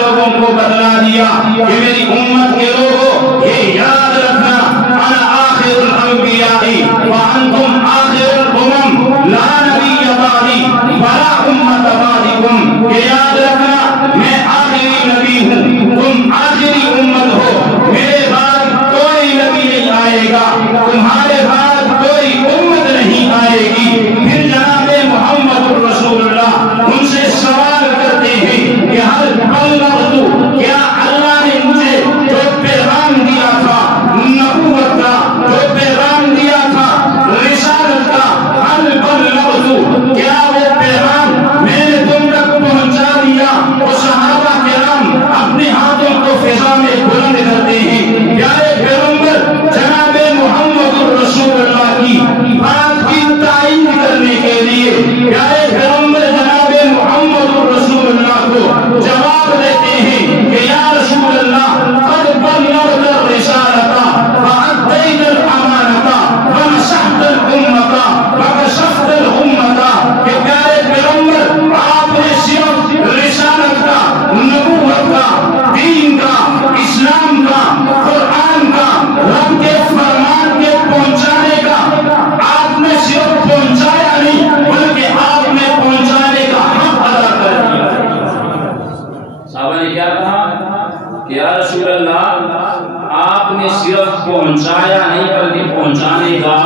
لوگوں کو بتلا دیا کہ میری امت کے لوگوں یہ یاد رکھنا انا آخر الانبیاء وانتم آخر الامم لا نبی بعدی ولا امت بعدکم، یہ یاد رکھنا میں آخری نبی ہوں، تم آخری امت ہو، میرے بعد کوئی نبی نہیں آئے گا، تمہارے بعد کوئی امت نہیں آئے گی۔ پھر جناب محمد رسول اللہ ان سے سوال کرتے ہیں کہ ہل بلغت، کیا اللہ نے مجھے جو پیغام دیا تھا نبوت کا، جو پیغام دیا تھا رسالت کا، ہل بلغت، کیا وہ پیغام میں نے تم تک پہنچا دیا؟ وہ صحابہ کرام اپنے ہاتھوں کو فضا میں بلند کرتے ہیں، پیارے پیغمبر جناب محمد رسول اللہ کی بات کی تائید کرنے کے لیے پیارے پیغمبر جناب محمد رسول اللہ کو جواب دیتے ہیں کہ یا رسول اللہ قد بلغت الرسالۃ وأديت الأمانۃ ونصحت الأمۃ وكشفت الغمۃ، کہ پیارے پیغمبر آپ نے صرف رسالت کا، نبوت کا، دین کا، اسلام کا، قرآن کا، رب کے فرمان کے پہنچانے کا آپ نے صرف پہنچایا نہیں بلکہ آپ نے پہنچانے کا حق ادا کر دیا۔ صحابہ نے کیا کہا کہ یا رسول اللہ آپ نے صرف پہنچایا نہیں بلکہ پہنچانے کا